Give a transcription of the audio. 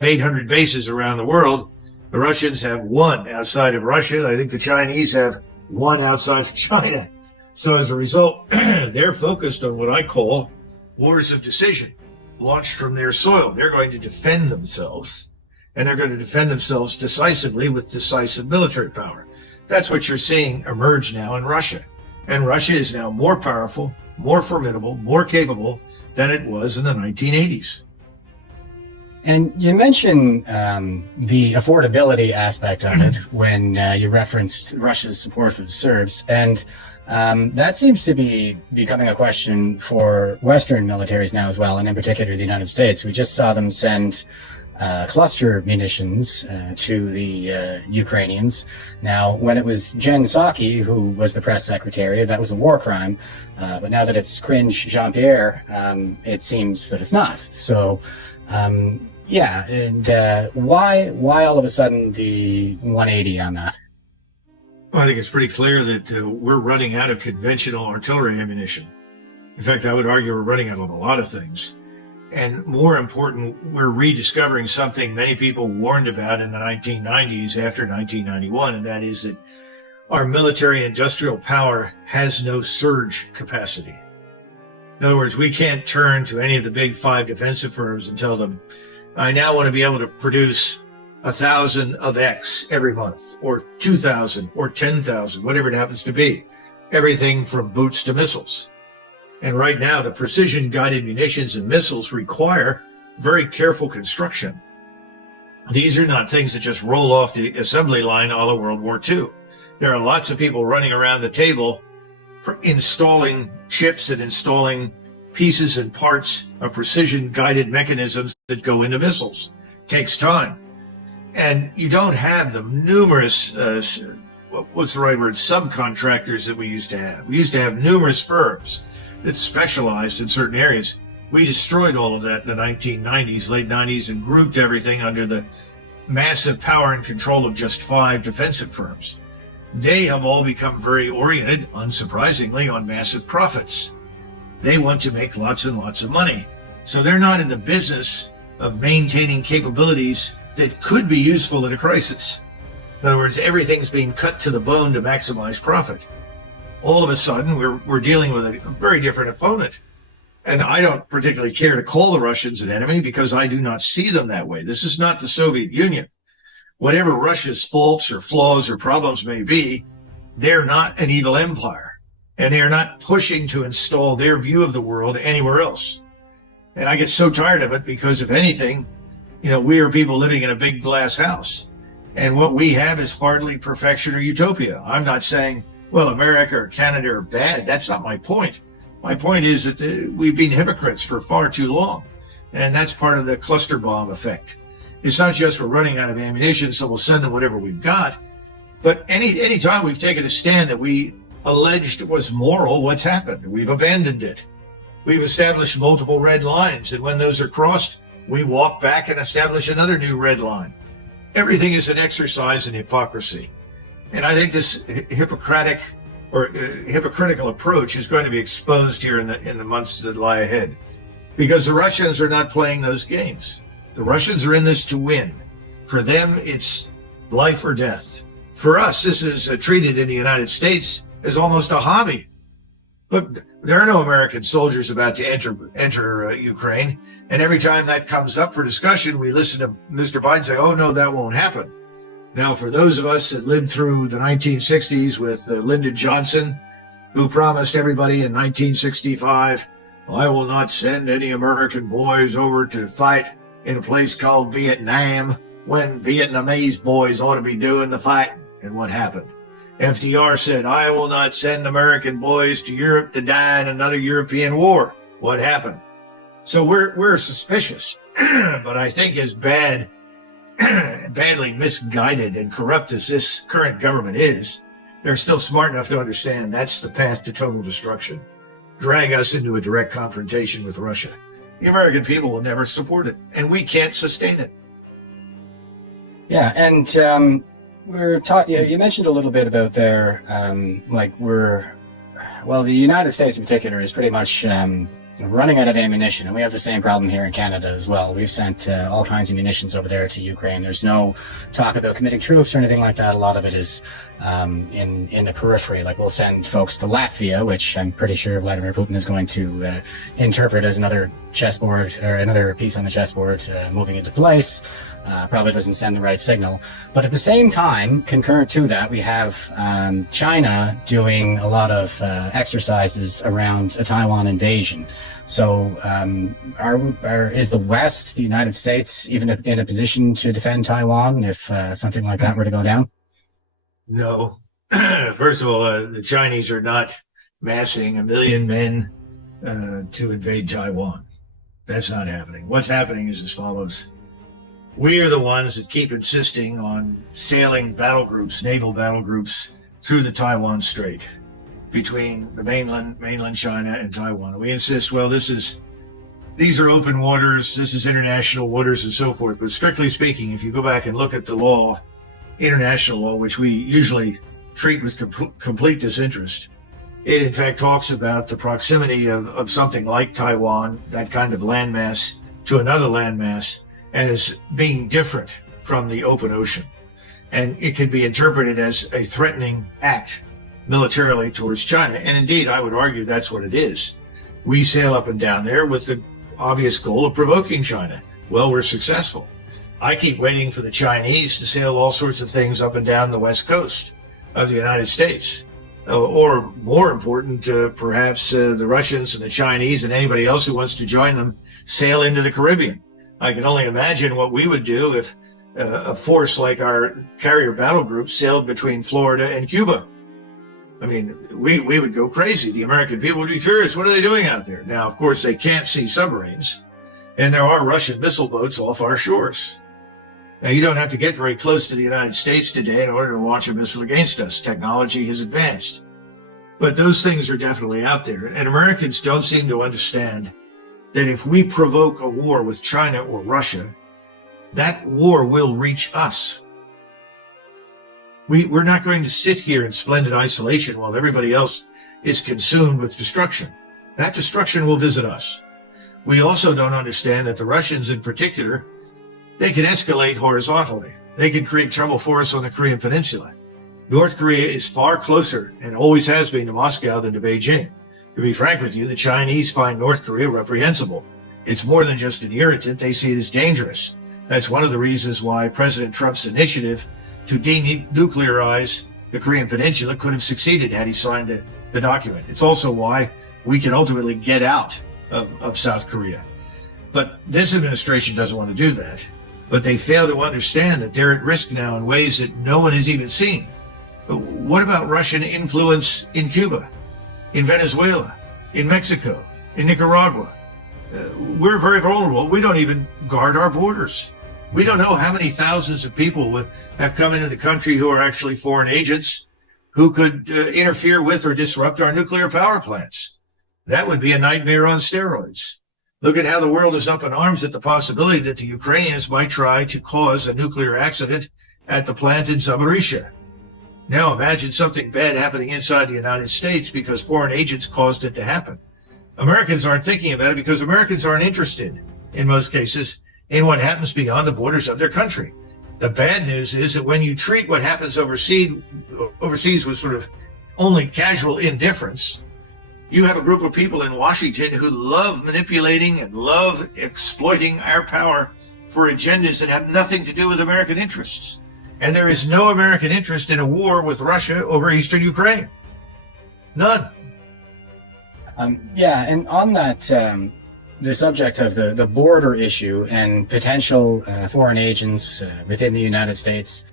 800 bases around the world. The Russians have one outside of Russia. I think the Chinese have one outside of China. So as a result, they're focused on what I call wars of decision, launched from their soil. They're going to defend themselves, and they're going to defend themselves decisively with decisive military power. That's what you're seeing emerge now in Russia. And Russia is now more powerful, more formidable, more capable than it was in the 1980s. And you mentioned the affordability aspect of it when you referenced Russia's support for the Serbs. And that seems to be becoming a question for Western militaries now as well, and in particular the United States. We just saw them send cluster munitions to the Ukrainians. Now, when it was Jen Psaki who was the press secretary, that was a war crime. But now that it's Cringe Jean-Pierre, it seems that it's not. So, yeah, and why all of a sudden the 180 on that? Well, I think it's pretty clear that we're running out of conventional artillery ammunition. In fact, I would argue we're running out of a lot of things. And more important, we're rediscovering something many people warned about in the 1990s after 1991, and that is that our military industrial power has no surge capacity. In other words, we can't turn to any of the big five defensive firms and tell them, I now want to be able to produce 1,000 of X every month, or 2,000, or 10,000, whatever it happens to be. Everything from boots to missiles. And right now, the precision-guided munitions and missiles require very careful construction. These are not things that just roll off the assembly line a la World War II. There are lots of people running around the table installing chips and installing pieces and parts of precision-guided mechanisms that go into missiles. It takes time. And you don't have the numerous, what's the right word, subcontractors that we used to have. We used to have numerous firms that specialized in certain areas. We destroyed all of that in the 1990s, late 90s, and grouped everything under the massive power and control of just 5 defensive firms. They have all become very oriented, unsurprisingly, on massive profits. They want to make lots and lots of money. So they're not in the business of maintaining capabilities that could be useful in a crisis. In other words, everything's being cut to the bone to maximize profit. All of a sudden, we're dealing with a very different opponent. And I don't particularly care to call the Russians an enemy because I do not see them that way. This is not the Soviet Union. Whatever Russia's faults or flaws or problems may be, they're not an evil empire. And they're not pushing to install their view of the world anywhere else. And I get so tired of it because, if anything, you know, we are people living in a big glass house. And what we have is hardly perfection or utopia. I'm not saying, well, America or Canada are bad. That's not my point. My point is that we've been hypocrites for far too long. And that's part of the cluster bomb effect. It's not just we're running out of ammunition, so we'll send them whatever we've got. But any time we've taken a stand that we alleged was moral, what's happened? We've abandoned it. We've established multiple red lines, and when those are crossed, we walk back and establish another new red line. Everything is an exercise in hypocrisy. And I think this hypocritical approach is going to be exposed here in the months that lie ahead, because the Russians are not playing those games. The Russians are in this to win. For them, it's life or death. For us, this is treated in the United States as almost a hobby. But there are no American soldiers about to enter Ukraine. And every time that comes up for discussion, we listen to Mr. Biden say, oh, no, that won't happen. Now, for those of us that lived through the 1960s with Lyndon Johnson, who promised everybody in 1965, I will not send any American boys over to fight in a place called Vietnam when Vietnamese boys ought to be doing the fighting. And what happened? FDR said, I will not send American boys to Europe to die in another European war. What happened? So we're suspicious, but I think as badly misguided and corrupt as this current government is, they're still smart enough to understand that's the path to total destruction. Drag us into a direct confrontation with Russia. The American people will never support it, and we can't sustain it. Yeah, and you mentioned a little bit about there, the United States in particular is pretty much running out of ammunition, and we have the same problem here in Canada as well. We've sent all kinds of munitions over there to Ukraine. There's no talk about committing troops or anything like that. A lot of it is in the periphery. Like, we'll send folks to Latvia, which I'm pretty sure Vladimir Putin is going to interpret as another chessboard, or another piece on the chessboard moving into place. Probably doesn't send the right signal. But at the same time, concurrent to that, we have China doing a lot of exercises around a Taiwan invasion. So is the West, the United States, even in a position to defend Taiwan if something like that were to go down? No. First of all, the Chinese are not massing 1 million men to invade Taiwan. That's not happening. What's happening is as follows. We are the ones that keep insisting on sailing battle groups, naval battle groups, through the Taiwan Strait between the mainland China and Taiwan. We insist, well, these are open waters, this is international waters and so forth. But strictly speaking, if you go back and look at the law, international law, which we usually treat with complete disinterest, it in fact talks about the proximity of something like Taiwan, that kind of landmass, to another landmass, and as being different from the open ocean. And it can be interpreted as a threatening act militarily towards China. And indeed, I would argue that's what it is. We sail up and down there with the obvious goal of provoking China. Well, we're successful. I keep waiting for the Chinese to sail all sorts of things up and down the west coast of the United States. Or more important, perhaps the Russians and the Chinese and anybody else who wants to join them sail into the Caribbean. I can only imagine what we would do if a force like our carrier battle group sailed between Florida and Cuba. I mean, we would go crazy. The American people would be furious. What are they doing out there? Now, of course, they can't see submarines, and there are Russian missile boats off our shores. Now, you don't have to get very close to the United States today in order to launch a missile against us. Technology has advanced. But those things are definitely out there, and Americans don't seem to understand that if we provoke a war with China or Russia, that war will reach us. We're not going to sit here in splendid isolation while everybody else is consumed with destruction. That destruction will visit us. We also don't understand that the Russians in particular, they can escalate horizontally. They can create trouble for us on the Korean Peninsula. North Korea is far closer and always has been to Moscow than to Beijing. To be frank with you, the Chinese find North Korea reprehensible. It's more than just an irritant. They see it as dangerous. That's one of the reasons why President Trump's initiative to denuclearize the Korean Peninsula could have succeeded had he signed the document. It's also why we can ultimately get out of South Korea. But this administration doesn't want to do that. But they fail to understand that they're at risk now in ways that no one has even seen. But what about Russian influence in Cuba, in Venezuela, in Mexico, in Nicaragua? We're very vulnerable. We don't even guard our borders. We don't know how many thousands of people have come into the country who are actually foreign agents who could interfere with or disrupt our nuclear power plants. That would be a nightmare on steroids. Look at how the world is up in arms at the possibility that the Ukrainians might try to cause a nuclear accident at the plant in Zaporizhzhia. Now imagine something bad happening inside the United States because foreign agents caused it to happen. Americans aren't thinking about it because Americans aren't interested, in most cases, in what happens beyond the borders of their country. The bad news is that when you treat what happens overseas with sort of only casual indifference, you have a group of people in Washington who love manipulating and love exploiting our power for agendas that have nothing to do with American interests. And there is no American interest in a war with Russia over eastern Ukraine. None. Yeah, and on that, the subject of the border issue and potential foreign agents within the United States,